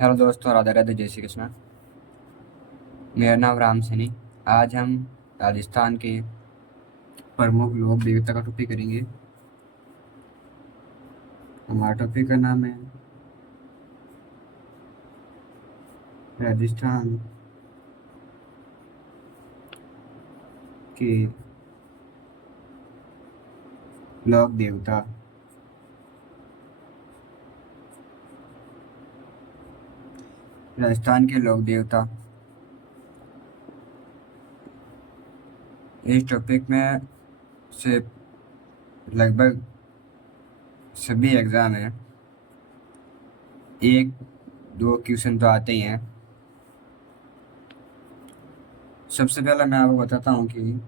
Hello दोस्तों, राधे राधे, जय श्री कृष्ण। मेरा नाम राम सैनी। आज हम राजस्थान के प्रमुख लोक देवता का टॉपिक करेंगे। हमारा टॉपिक का नाम है राजस्थान के लोक देवता। राजस्थान के लोक देवता। इस टॉपिक में से लगभग सभी एग्जाम हैं। एक दो क्वेश्चन तो आते ही हैं। सबसे पहले मैं आपको बताता हूँ कि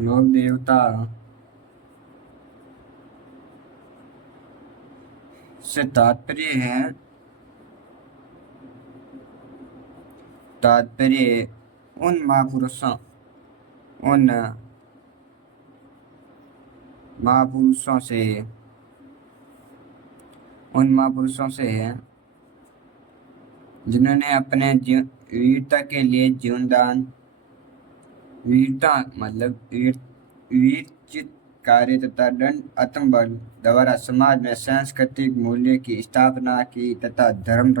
लोक देवता से तात्पर्य उन महापुरुषों उन महापुरुषों से उन महापुरुषों से है जिन्होंने अपने वीरता के लिए जीवनदान वीरता मतलब वीरचित कार्य तथा दंड आत्मबल द्वारा समाज में सांस्कृतिक मूल्य की स्थापना की तथा धर्म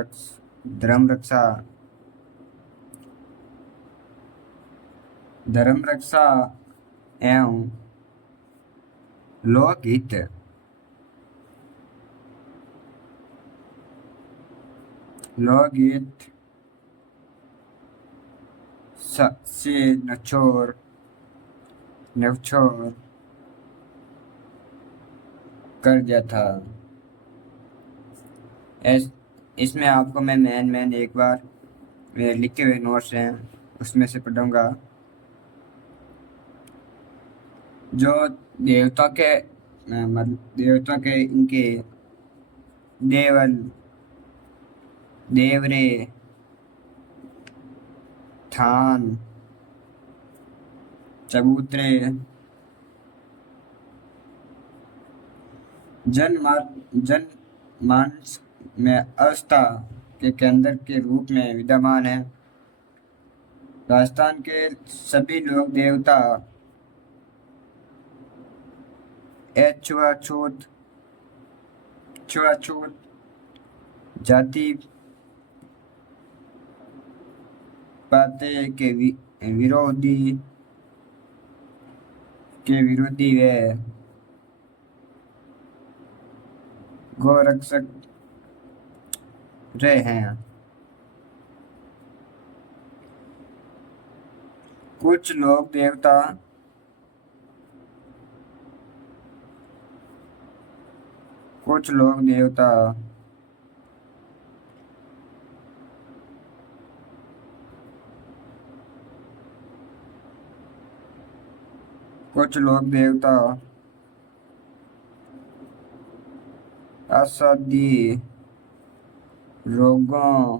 रक्षा एवं लोकहित लोकहित से नचोड़ कर दिया था। इसमें आपको मैं मैन एक बार मेरे लिखे हुए नोट्स हैं उसमें से पढ़ूंगा। जो देवता के इनके देवल देवरे थान चबूतरे जन मानस में आस्था के केंद्र के रूप में विद्यमान है। राजस्थान के सभी लोक देवता छुआछूत जाति पाते के विरोधी व गोरक्षक रहे हैं। कुछ लोक देवता कुछ लोक देवता कुछ लोक देवता औषधि रोगों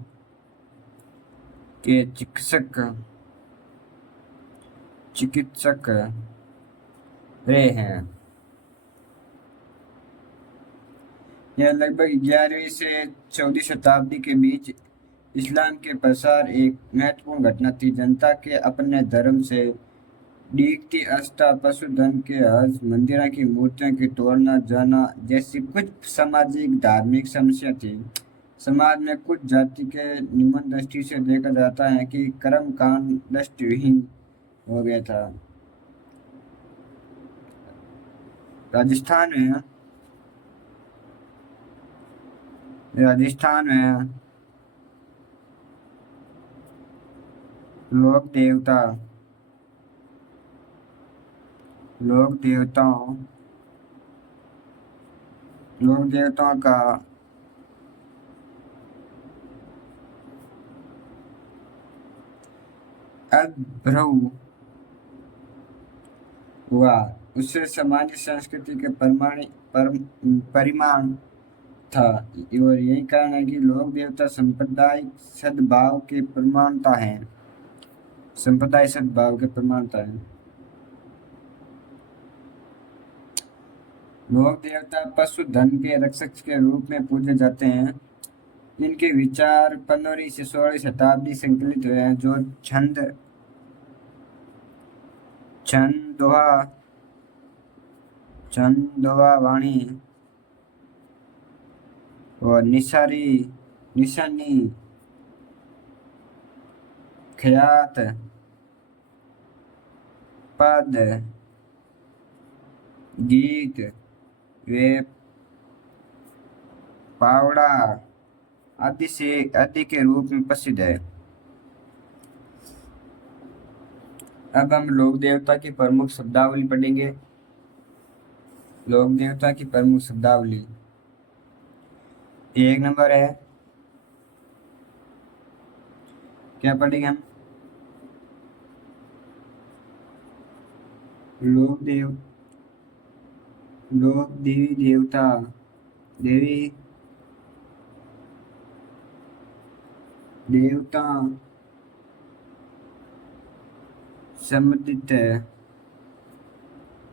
के चिकित्सक रहे हैं। यह लगभग 11वीं से 14वीं शताब्दी के बीच इस्लाम के प्रसार एक महत्वपूर्ण घटना थी। जनता के अपने धर्म से डिगती आस्था, पशुधन के हज, मंदिरों की मूर्तियों के तोड़ना जाना जैसी कुछ सामाजिक धार्मिक समस्या थी। समाज में कुछ जाति के निम्न दृष्टि से देखा जाता है कि कर्म कांड दृष्टिहीन हो गया था। राजस्थान में लोक देवताओं का आविर्भाव हुआ। उससे सामान्य संस्कृति के परिमाण था और यही कारण है कि लोक देवता सांप्रदायिक सद्भाव के प्रमाणता है। लोक देवता पशुधन के रक्षक के रूप में पूजे जाते हैं। इनके विचार 15वीं से 16वीं शताब्दी संकलित हुए हैं, जो छंदोहा छंदोहा वाणी और निशानी ख्यात पद गीत वे पावड़ा आदि के रूप में प्रसिद्ध है। अब हम लोक देवता की प्रमुख शब्दावली पढ़ेंगे। लोक देवता की प्रमुख शब्दावली 1 नंबर है, क्या पढ़ेंगे हम? लोक देवी देवता देवी देवता संबंधित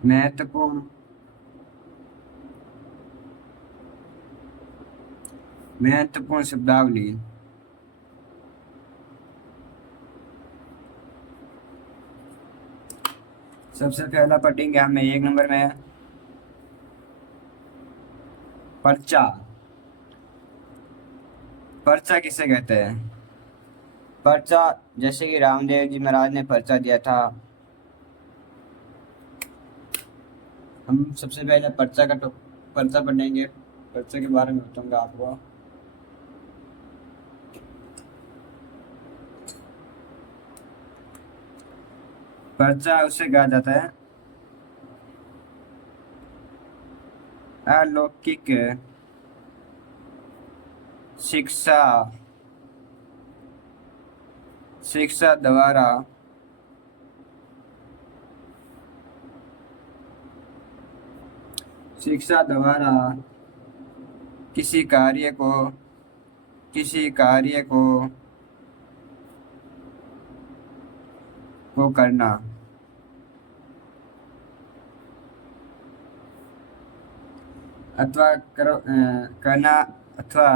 महत्वपूर्ण शब्दावली। सबसे पहला पढ़ेंगे हमें 1 नंबर में पर्चा। पर्चा किसे कहते हैं? पर्चा, जैसे कि रामदेव जी महाराज ने पर्चा दिया था। हम सबसे पहले पर्चा पढ़ेंगे। पर्चा के बारे में बताऊंगा आपको। पर्चा उसे कहा जाता है अलौकिक शिक्षा द्वारा किसी कार्य को करना अथवा करना अथवा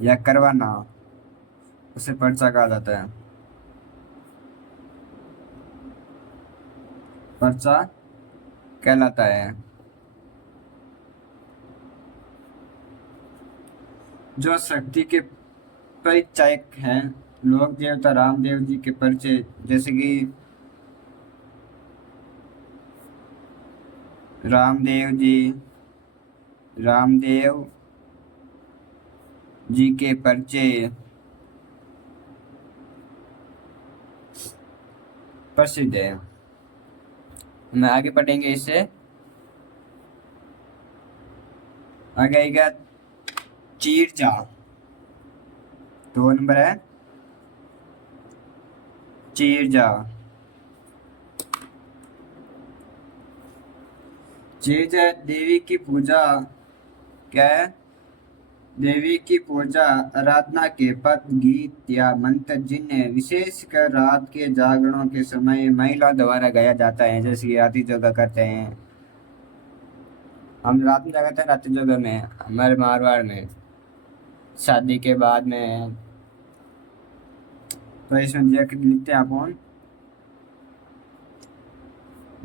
या करवाना उसे पर्चा कहा जाता है। पर्चा कहलाता है। जो शक्ति के परिचायक हैं, लोक देवता रामदेव जी के परिचय, जैसे कि रामदेव जी के परिचय प्रसिद्ध है। मैं आगे पढ़ेंगे इससे। आगे आएगा चीरजा। 2 नंबर है चीरजा। चीरजा देवी की पूजा क्या है? देवी की पूजा आराधना के पद, गीत या मंत्र जिन्हें विशेषकर रात के जागरणों के समय महिला द्वारा गाया जाता है, जैसे कि रात्रि योगा करते हैं। हम रात में जागते हैं, रात्रि योगा में हमारे मारवाड़ में शादी के बाद में। तो इसमें लिखते हैं अपन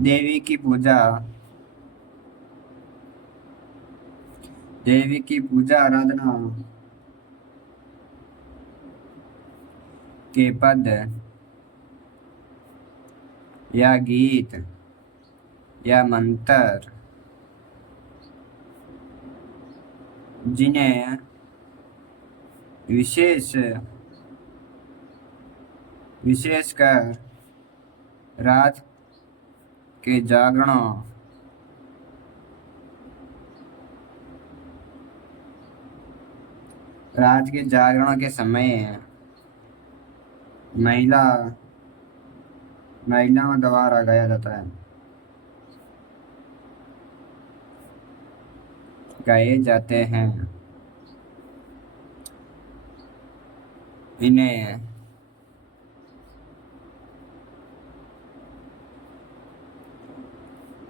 देवी की पूजा आराधना के पद या गीत या मंत्र जिन्हें विशेषकर रात के जागरणों के समय महिलाओं द्वारा गाया जाता है, गाए जाते हैं। इन्हें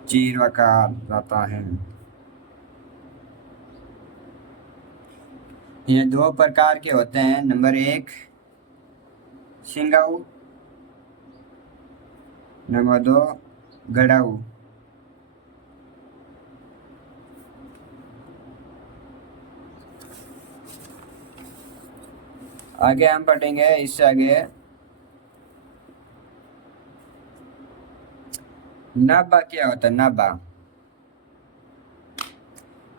चीरवा कहा जाता है। ये दो प्रकार के होते हैं। नंबर एक सिंगाऊ, नंबर दो गड़ाऊ। आगे हम पढ़ेंगे इससे आगे नाबा क्या होता है। नाबा,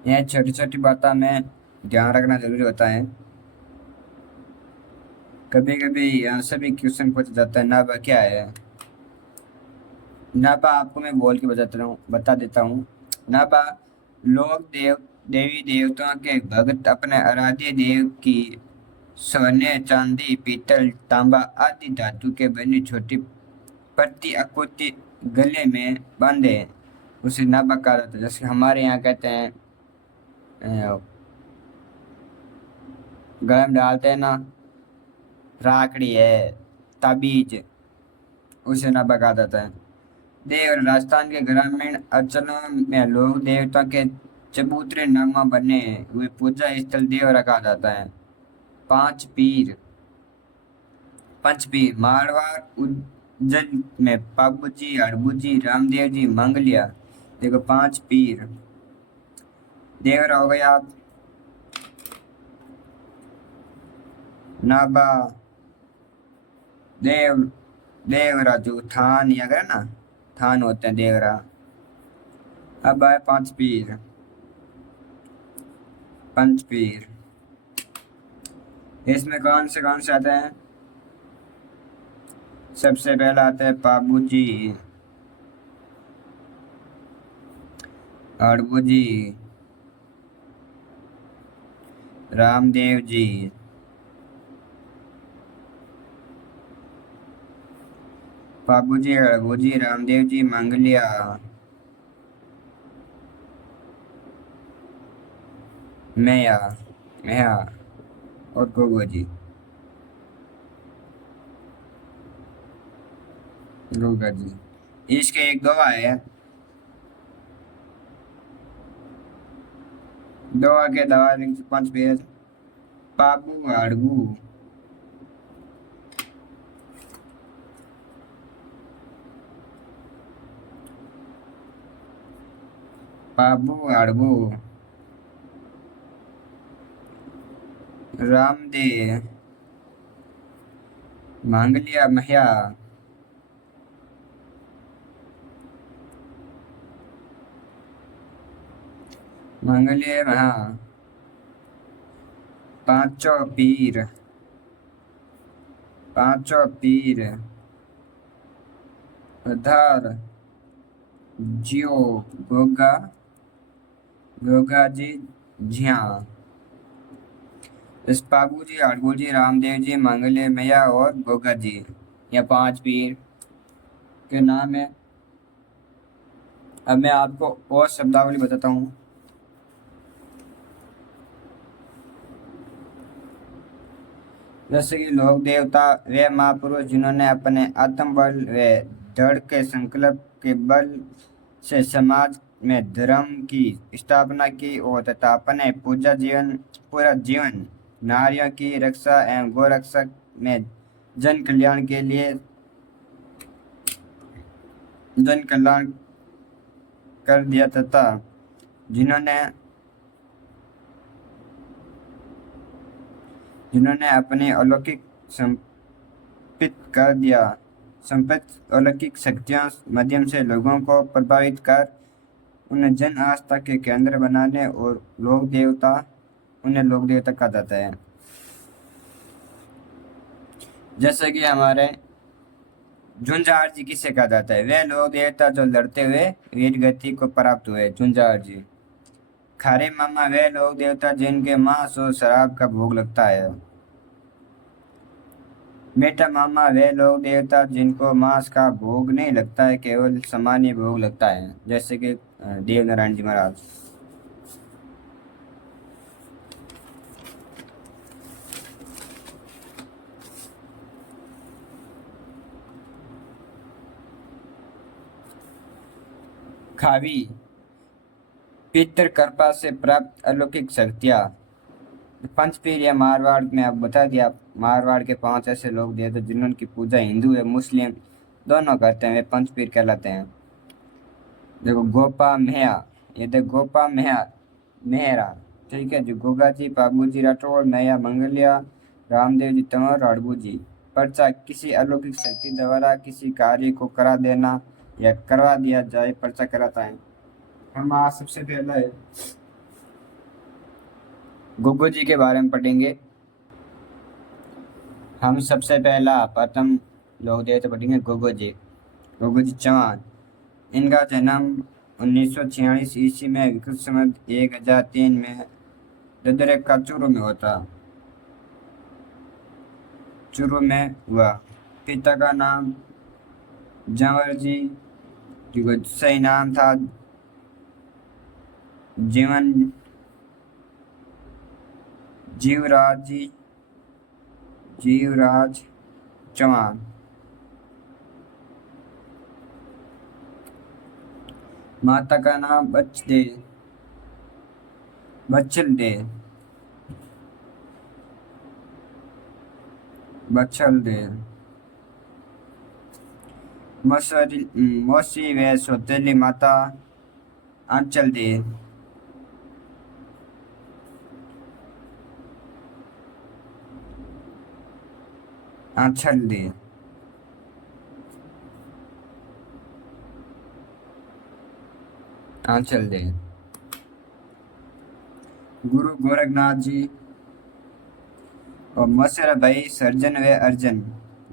यह छोटी छोटी बातों में ध्यान रखना जरूरी होता है। कभी कभी यहाँ से भी क्वेश्चन पूछा जाता है नाबा क्या है। नाबा आपको मैं बोल के बता देता हूँ। नाबा लोग देवी देवताओं के भक्त अपने आराध्य देव की स्वर्ण, चांदी, पीतल, तांबा आदि धातु के बनी छोटी प्रति आकृति गले में बांधे उसे नाबा कहा जाता है। जैसे हमारे यहाँ कहते हैं गले में डालते हैं ना, राखड़ी है, ताबीज, उसे नाबा कहा जाता है। देव राजस्थान के ग्रामीण अंचलों में लोग देवता के चबूतरे नुमा बने हुए पूजा स्थल देव रखा जाता है। पांच पीर, पंचपीर मारवाड़ उज्जैन में बाबूजी, हड़बूजी, रामदेव जी, मंगलिया। देखो पांच पीर। देवरा हो गया नाबा, देव देवरा जो थान या अगर ना थान होते हैं देवरा। अब आए पांच पीर, पंच पीर। इसमें कौन से आते हैं। सबसे पहला आता है बाबूजी, हड़बूजी, रामदेव जी, बाबूजी, हड़बूजी, रामदेव जी, मंगलिया, मैया मैया और गोगो जी, गोगा जी। इसके एक दो आए, दो आगे दवा पांच पेज। बाबू हड़बू, बाबू हड़बू, रामदेव, मंगलिया मैया, मंगलिया महा, पांचों पीर, पांचों पीर उधर जियो, गोगा, गोगा जी, झिया। इस बाबू जी, हड़बू जी, रामदेव जी, मंगले मैया और गोगा जी, यह पांच पीर के नाम है। अब मैं आपको और शब्दावली बताता हूँ। जैसे कि लोक देवता वे महापुरुष जिन्होंने अपने आत्मबल व दृढ़ के संकल्प के बल से समाज में धर्म की स्थापना की और तथा अपने पूरा जीवन नारियों की रक्षा एवं गोरक्षक में जन कल्याण के लिए जन कल्याण कर दिया तथा जिन्होंने जिन्होंने अपने अलौकिक संपित अलौकिक शक्तियों माध्यम से लोगों को प्रभावित कर उन्हें जन आस्था के केंद्र बनाने और उन्हें लोक देवता कहा जाता है। जैसे कि हमारे झुंझार जी किसे कहा जाता है। वे लोक देवता जो लड़ते हुए वीर गति को प्राप्त हुए, झुंझार जी। खारे मामा वे लोक देवता जिनके मांस और शराब का भोग लगता है। मीठा मामा वे लोक देवता जिनको मांस का भोग नहीं लगता है, केवल सामान्य भोग लगता है, जैसे कि देव नारायण जी महाराज। खावी, पितृ कृपा से प्राप्त अलौकिक शक्तियाँ। पंचपीर या मारवाड़ में आप बता दिया, मारवाड़ के 5 ऐसे लोग थे तो जिन्होंने पूजा हिंदू या मुस्लिम दोनों करते हैं, वे पंचपीर कहलाते हैं। देखो गोपा मेहरा, ये देखो गोपा मेहरा, ठीक है। जो गोगा जी, बाबू जी राठौड़, मैया मंगलिया, रामदेव जी तंवर, हड़बू जी। पर्चा, किसी अलौकिक शक्ति द्वारा किसी कार्य को करा देना या करवा दिया जाए, पर्चा कराता है। हम आज सबसे पहले गोगो जी के बारे में पढ़ेंगे। हम सबसे पहला प्रथम लोग दे तो पढ़ेंगे गोगो जी। गोगो जी चौहान, इनका जन्म 1946 ईस्वी में विक्रम संवत 1003 में ददरे का चूरू में हुआ। पिता का नाम जंवर जी, जो सही नाम था जीवराज चौहान। माता का नाम बचल दे। मौसी व सौतेली माता आंचल दे। गुरु गोरखनाथ जी और मसेरा भाई सर्जन व अर्जन।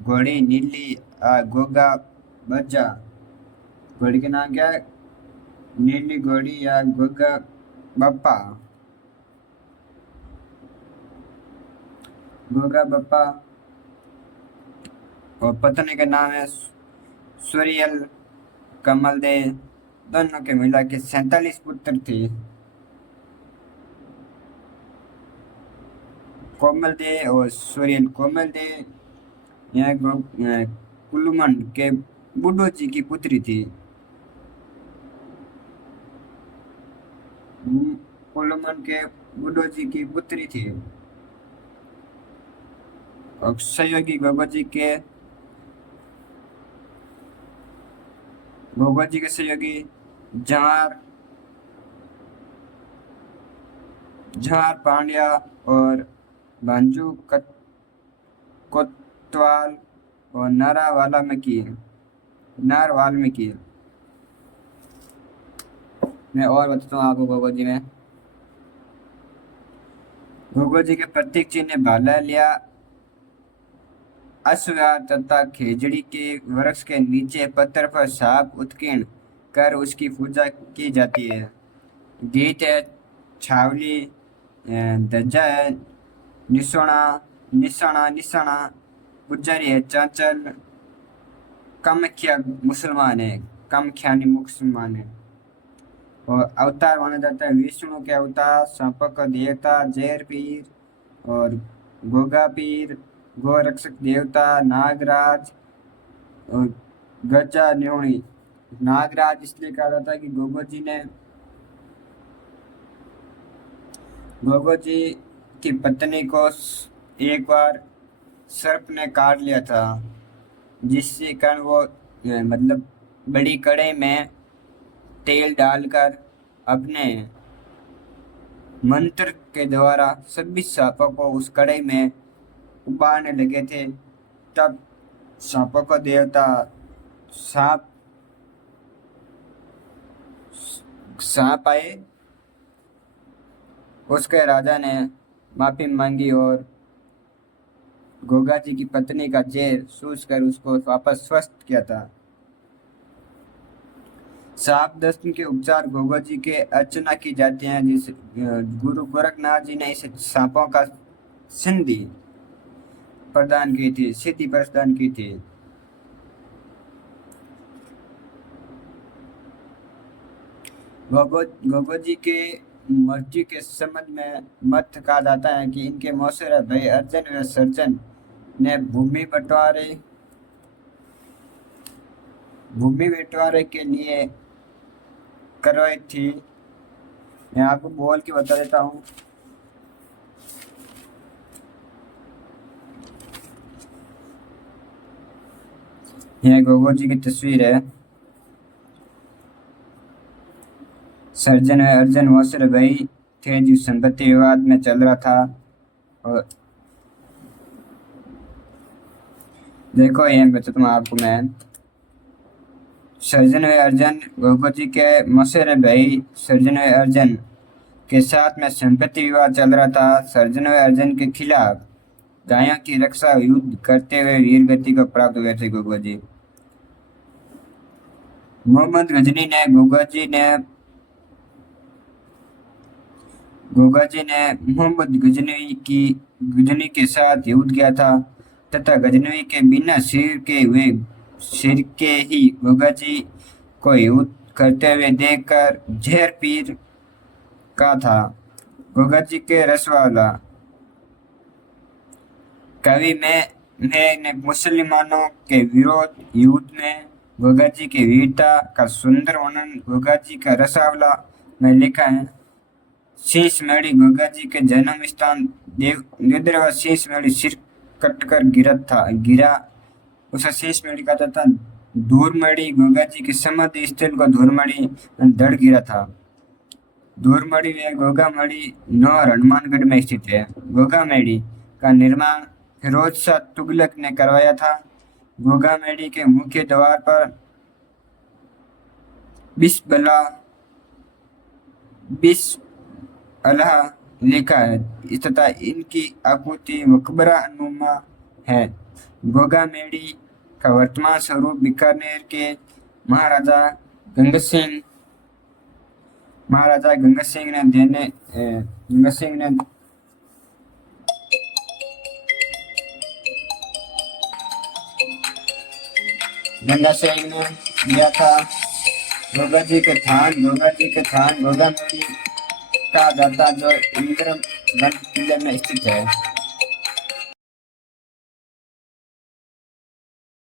घोड़ी नीली गोगा बज्जा। घोड़ी के नाम क्या है? नीली घोड़ी या गोगा बप्पा। और पत्नी का नाम है सूर्यल कमल दे। दोनों के मिला के 47 पुत्र थे। कोमल दे और सूर्यल। कोमल दे यह कुलमंड के बुड्ढो जी की पुत्री थी। कुलमंड के बुड्ढो जी की पुत्री थी। और सहयोगी गोगो जी के सहयोगी जहार पांड्या और भांजू कोतवाल और नारवाल में की। मैं और बताता हूँ आपको गोगो जी में। गोगो जी के प्रतीक चिन्ह ने भाला लिया। अश्वत्थ तथा खेजड़ी के वृक्ष के नीचे पत्थर पर सांप उत्कीर्ण कर उसकी पूजा की जाती है। गीत है छावली, धज्जा है निशाना। पुजारी है चांचल। कामाख्या मुसलमान है। और अवतार माना जाता है विष्णु के अवतार, सांपों का देवता जैर पीर और गोगा पीर, गोरक्षक देवता नागराज और गजा न्योणी। नागराज इसलिए कहा जाता है कि गोगो जी की पत्नी को एक बार सर्प ने काट लिया था, जिससे कारण वो मतलब बड़ी कड़ाई में तेल डालकर अपने मंत्र के द्वारा सभी सांपों को उस कड़ाई में उबालने लगे थे। तब सांपों को देवता सांप आए। उसके राजा ने माफी मांगी और गोगा जी की पत्नी का जहर सूस कर उसको वापस स्वस्थ किया था। सांप दंश के उपचार गोगो जी के अर्चना की जाती है, जिस गुरु गोरखनाथ जी ने इसे सांपों का सिद्धि प्रदान की थी। गोगो जी के मृत्यु के संबंध में मत कहा जाता है कि इनके मौसेरा भाई अर्जन व सर्जन ने भूमि बंटवारे के लिए करवाई थी। मैं आपको बोल के बता देता हूँ। यह गोगो जी की तस्वीर है। सर्जन व अर्जन मोसर भाई थे जो संपत्ति विवाद में चल रहा था। और देखो ये बताता हूँ आपको मैं। सर्जन व अर्जन गोगो जी के मोसर भाई सर्जन व अर्जन के साथ में संपत्ति विवाद चल रहा था। सर्जन व अर्जन के खिलाफ गायों की रक्षा युद्ध करते हुए वीर गति को प्राप्त हुए थे गोगो जी। मोहम्मद गोगा जी ने मोहम्मद गजनवी के साथ युद्ध किया था तथा गजनवी के बिना सिर के ही गोगा जी को युद्ध करते हुए देखकर जहर पीर का था। गोगा जी के रसवाला कवि में ने मुसलमानों के विरोध युद्ध में गोगा जी की वीरता का सुंदर वर्णन गोगा जी का रसावला में लिखा है। शीश मेड़ी गोगा जी के जन्म स्थान देवद्रवा शीश मेड़ी सिर कटकर गिरा उसे शीश मेड़ी कहता था। धूरमड़ी गोगा जी की समाधि स्थल को धूरमड़ी धड़ गिरा था। धूरमड़ी व गोगा मड़ी नौर हनुमानगढ़ में स्थित है। गोगा मेड़ी का निर्माण फिरोज शाह तुगलक ने करवाया था। गोगा मेड़ी के मुख्य द्वार पर अल्लाह लिखा है तथा इनकी आकृति मकबरा नुमा है। गोगा मेड़ी का वर्तमान स्वरूप बीकानेर के महाराजा गंगा सिंह ने दिया था। गोगा जी के थान गोगा मेड़ी का जाता जो इंद्रगढ़ किले में स्थित है।